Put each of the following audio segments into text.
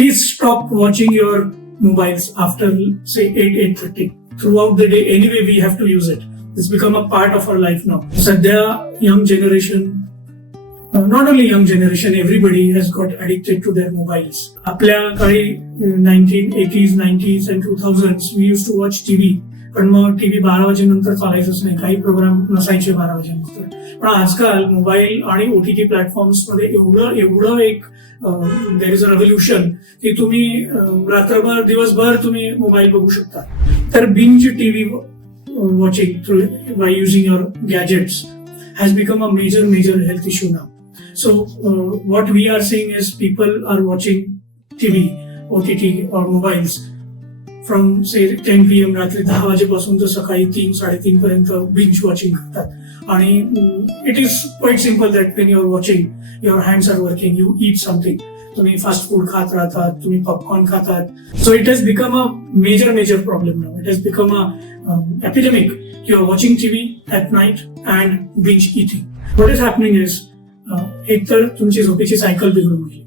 please stop watching your mobiles after say 8:30. Throughout the day anyway we have to use it. It's become a part of our life now. Sadhya young generation, not only young generation, everybody has got addicted to their mobiles. आपल्या काळी 1980s, 90s and 2000s we used to watch TV. पण मग TV 12 वाजेनंतर चालायचंच नाही, काही programme नसायचे 12 वाजेनंतर. पण आजकाल मोबाईल आणि ओटीटी प्लॅटफॉर्म्स मध्ये एवढं एक देर इज अ रेव्होल्युशन की तुम्ही रात्रभर दिवसभर तुम्ही मोबाईल बघू शकता. तर binge TV watching through by using your gadgets has become a major health issue now. So what we are seeing is people are watching TV, OTT or mobiles from say 10 PM रात्री 10 वाजेपासून तर सकाळी 3-3:30 पर्यंत binge watching करतात. आणि it is quite simple that when you are watching, your hands are working, you eat something. तुम्ही fast food खात राहतात, तुम्ही पॉपकॉर्न खातात. So it has become a major problem now. It has become a epidemic. You are watching TV at night and binge eating. What is happening is एक तर तुमची झोपेची cycle बिघडून गेली.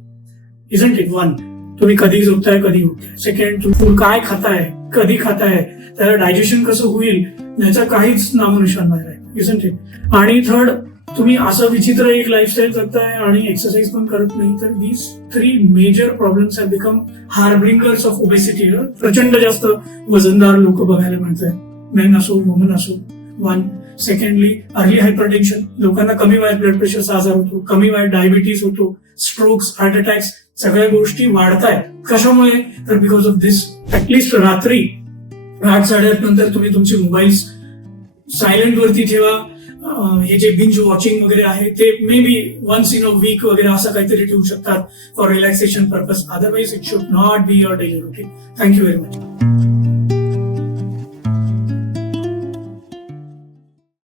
Isn't it? One, तुम्ही कधी झोपताय कधी उठताय. सेकंड, तुम्ही काय खाताय कधी खाताय, त्याला डायजेशन कसं होईल याचा काहीच नामोनिशाण नाही राहील. Isn't it? आणि थर्ड, तुम्ही असं विचित्र एक लाईफस्टाईल करताय आणि एक्सरसाइज पण करत नाही. तर these 3 major problems have become harbingers of obesity. प्रचंड जास्त वजनदार लोक बघायला मिळतात, मेन असो वुमन असो. वन. सेकंडली अर्ली हायपरटेन्शन, लोकांना कमी वयात ब्लड प्रेशरचा आजार होतो, कमी वयात डायबिटीज होतो, स्ट्रोक्स, हार्ट अटॅक्स, सगळ्या गोष्टी वाढतायत. कशामुळे? तर बिकॉज ऑफ दिस. ऍटलिस्ट रात्री 8-8:30 नंतर तुम्ही तुमचे मोबाईल्स सायलेंट वरती ठेवा. हे जे बिंज वॉचिंग वगैरे आहे ते maybe once in a week वगैरे असं काहीतरी ठेवू शकतात for relaxation purpose. Otherwise it should not be your daily routine. Thank you very much.